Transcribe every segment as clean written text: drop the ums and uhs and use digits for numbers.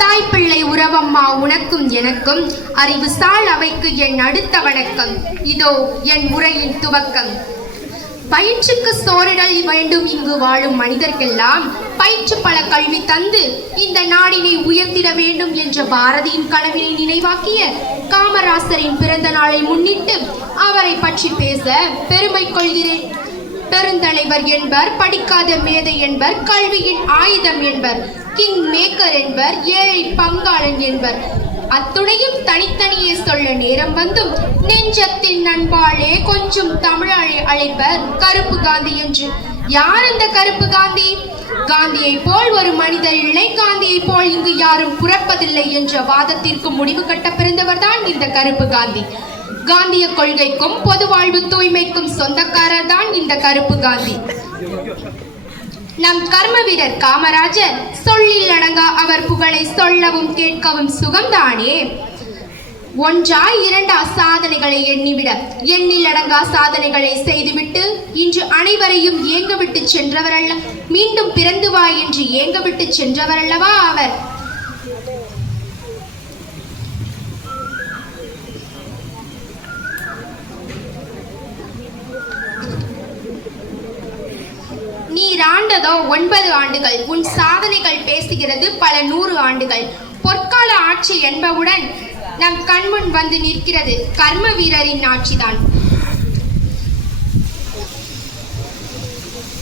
தாய் பிள்ளை உறவம்மா உனக்கும் எனக்கும் அறிவு சால் அவைக்கு என் அடுத்த வணக்கம். இதோ என் உரையின் துவக்கம். பயிற்றுக்கு சோறிடல் வேண்டும் இங்கு வாழும் மனிதர்க்கெல்லாம் பயிற்று பல கல்வி தந்து இந்த நாடினை உயர்த்திட வேண்டும் என்ற பாரதியின் கனவினை நினைவாக்கிய காமராசரின் பிறந்த நாளை முன்னிட்டு அவரை பற்றி பேச பெருமை கொள்கிறேன். பெருந்தலைவர் என்பர், படிக்காத மேதை என்பர், கல்வியின் ஆயுதம் என்பர், கிங் மேக்கர் என்பர், ஏழை பங்காளன் என்பர். அத்துணையும் தனித்தனியே சொல்ல நேரம் வந்தும் நெஞ்சத்தின் நண்பாளே கொஞ்சம் தமிழாளை அழைப்பர் கருப்பு காந்தி என்று. யார் அந்த கருப்பு காந்தி? காந்தியை போல் ஒரு மனிதர் இல்லை, காந்தியை போல் இங்கு யாரும் பிறப்பதில்லை என்ற வாதத்திற்கு முடிவு கட்ட பிறந்தவர் தான் இந்த கருப்பு காந்தி. காந்திய கொள்கைக்கும் பொது வாழ்வு தூய்மைக்கும் சொந்தக்காரர் தான் இந்த கருப்பு காந்தி. நம் கர்ம வீரர் காமராஜர் சொல்லில் அடங்கா அவர் புகழை சொல்லவும் கேட்கவும் சுகம்தானே. ஒன்றா இரண்டா சாதனைகளை எண்ணிவிட எண்ணில் அடங்கா சாதனைகளை செய்துவிட்டு இன்று அனைவரையும் ஏங்கவிட்டு சென்றவரல்ல, மீண்டும் பிறந்து வா என்று ஏங்கவிட்டு சென்றவரல்லவா அவர். நீர் ஆண்டதோ 9 ஆண்டுகள், உன் சாதனைகள் பேசுகிறது பல 100 ஆண்டுகள். பொற்கால ஆட்சி என்பவுடன் நம் கண்முன் வந்து நிற்கிறது கர்ம வீரரின் ஆட்சிதான்.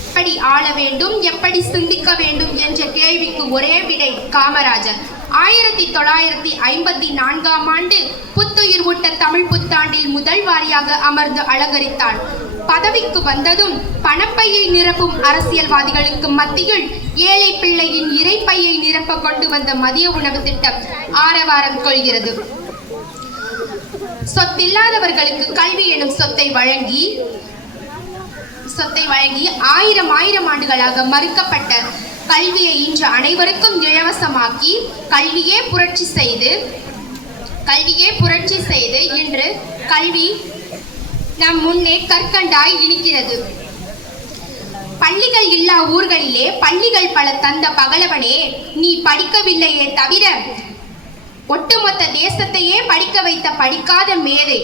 எப்படி ஆள வேண்டும், எப்படி சிந்திக்க வேண்டும் என்ற கேள்விக்கு ஒரே விடை காமராஜர். 1954ஆம் ஆண்டு புத்துயிர் ஊட்ட தமிழ் புத்தாண்டில் முதல் வாரியாக அமர்ந்து அலங்கரித்தார். பதவிக்கு வந்ததும் பணப்பையை நிரப்பும் அரசியல்வாதிகளுக்கு மத்தியில் ஏழை பிள்ளையின் இறைப்பையை நிரப்ப கொண்டு வந்த மதிய உணவு திட்டம் ஆரவாரம் கொள்கிறது. சொத்தில்லாதவர்களுக்கு கல்வி எனும் சொத்தை வழங்கி ஆயிரம் ஆண்டுகளாக மறுக்கப்பட்ட கல்வியை இன்று அனைவருக்கும் இலவசமாக்கி கல்வியே புரட்சி செய்து இன்று கல்வி நம் முன்னே கற்கண்டாய் இனிக்கிறது. பள்ளிகள் இல்லா ஊர்களிலே பள்ளிகள் பல தந்த பகலவனே, நீ படிக்கவில்லையே தவிர ஒட்டுமொத்த தேசத்தையே படிக்க வைத்த படிக்காத மேதை.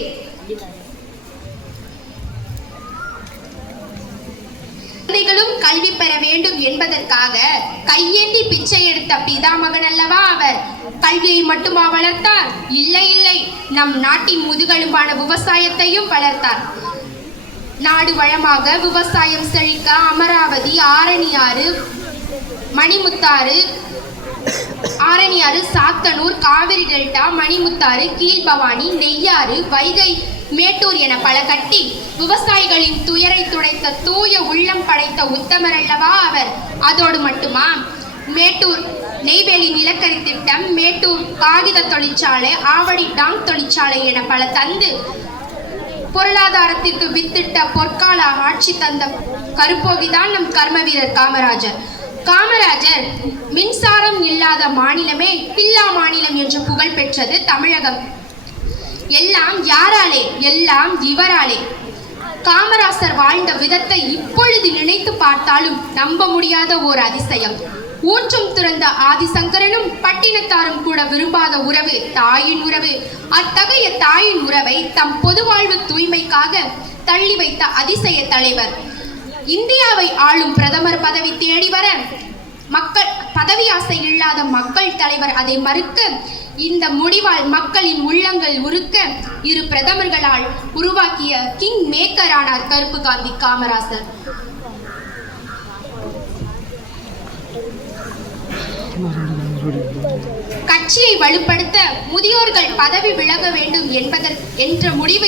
குழந்தைகளும் கல்வி பெற வேண்டும் என்பதற்காக கையேந்தி பிச்சை எடுத்த பிதாமகன் அல்லவா அவர். கல்வியை மட்டுமா வளர்த்தார்? இல்லை, நம் நாட்டின் முதுகெலும்பான விவசாயத்தையும் வளர்த்தார். நாடு வளமாக விவசாயம் செழிக்க அமராவதி, ஆரணியாறு, சாத்தனூர், காவிரி டெல்டா, மணிமுத்தாறு, கீழ்பவானி, நெய்யாறு, வைகை, மேட்டூர் என பல கட்டி விவசாயிகளின் துயரை துடைத்த தூய உள்ளம் படைத்த உத்தமர் அல்லவா அவர். அதோடு மட்டுமா, மேட்டூர் நெய்வேலி நிலக்கரி திட்டம், மேட்டூர் காகித தொழிற்சாலை, ஆவடி டாங் தொழிற்சாலை என பல தந்து பொருளாதாரத்திற்கு வித்திட்ட பொற்கால ஆட்சி தந்த கருப்போகிதான் நம் கர்ம வீரர் காமராஜர். காமராஜர் மின்சாரம் இல்லாத மாநிலமே இல்லா மாநிலம் என்று புகழ் பெற்றது தமிழகம். எல்லாம் யாராலே? எல்லாம் இவராலே. காமராசர் வாழ்ந்த விதத்தை இப்பொழுது நினைத்து பார்த்தாலும் நம்ப முடியாத ஓர் அதிசயம். ஊற்றும் துறந்த ஆதிசங்கரனும் பட்டினத்தாரும் கூட விரும்பாத உறவு தாயின் உறவு. அத்தகைய தாயின் உறவை தம் பொது வாழ்வு தூய்மைக்காக தள்ளி வைத்த அதிசய தலைவர். இந்தியாவை ஆளும் பிரதமர் பதவி தேடி வர பதவி ஆசை இல்லாத மக்கள் தலைவர் அதை மறுக்க, இந்த முடிவால் மக்களின் உள்ளங்கள் உருக்க இரு பிரதமர்களால் உருவாக்கிய கிங் மேக்கர் ஆனார் கருப்பு காந்தி காமராசர். கட்சியை வலுப்படுத்த முதியோர்கள் பதவி விலக வேண்டும் என்ற முடிவு